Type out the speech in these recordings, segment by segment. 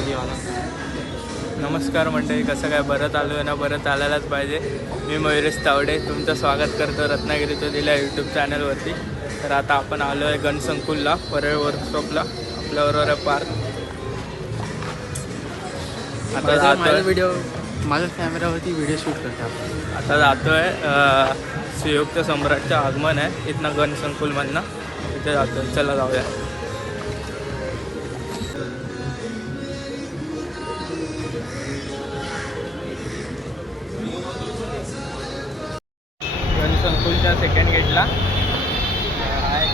गणपतीवाला. नमस्कार मंडळी, कसं काय? बरं आलो आहे ना? बरं चालायलाच पाहिजे. मी मयुरेश तावडे तुमचं स्वागत करतो रत्नागिरीत दिल्या यूट्यूब चॅनलवरती. तर आता आपण आलो आहे गणसंकुलला, परळ वर्कशॉपला. आपल्याबरोबर आहे पार्थ. आता माझ्या कॅमेरावरती व्हिडिओ शूट करतात. आता जातो आहे संयुक्त सम्राटचं आगमन आहे इथनं गणसंकुलमधनं. इथे जातो. चला जाऊया. गणसंकुलच्या सेकंड गेटला आहे.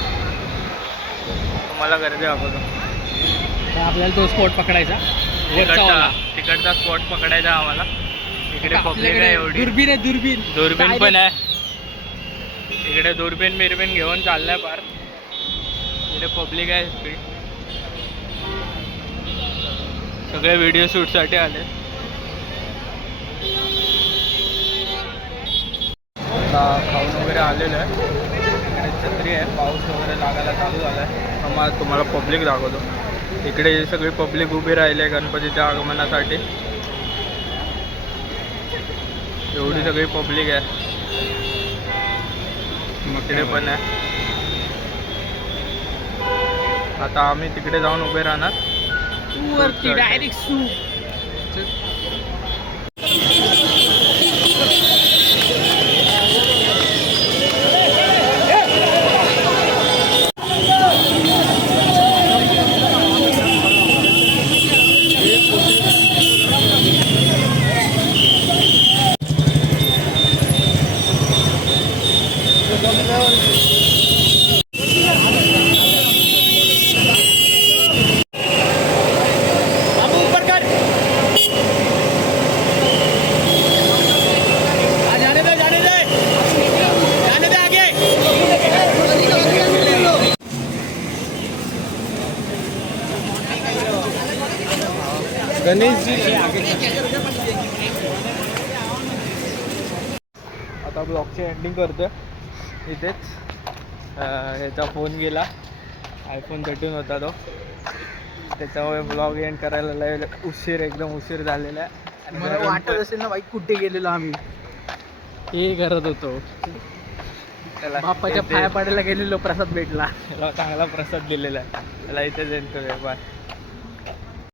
तुम्हाला गर्दी दाखवतो. तर आपल्याला तो स्पॉट पकडायचा. तिकडचा स्पॉट पकडायचा आम्हाला. इकडे पब्लिक आहे एवढी. दुर्बीन पण आहे इकडे. दुर्बीन घेऊन चाललाय पार. इकडे पब्लिक आहे. सगळे व्हिडिओ शूटसाठी आले. आता खाऊन वगैरे आलेलं आहे. इकडे छत्री आहे. पाऊस वगैरे लागायला चालू झाला आहे. मग तुम्हाला पब्लिक दाखवतो. इकडे सगळी पब्लिक उभी राहिली आहे गणपतीच्या आगमनासाठी. एवढी सगळी पब्लिक आहे. इकडे पण आहे. आता आम्ही तिकडे जाऊन उभे राहणार. वरती डायरेक्ट आता ब्लॉगची एंडिंग करतो इथेच. ह्याचा फोन गेला. आयफोन 13 होता तो. त्याच्यामुळे ब्लॉग एंड करायला एकदम उशीर झालेला आहे. मला वाटत असेल ना बाईक कुठे गेलेलो आम्ही. हे करत होतो. त्याला बाप्पाच्या पाया पाडायला गेलेलो. प्रसाद भेटला. त्याला चांगला प्रसाद दिलेला आहे. त्याला इथेच एंड करूया. बाय.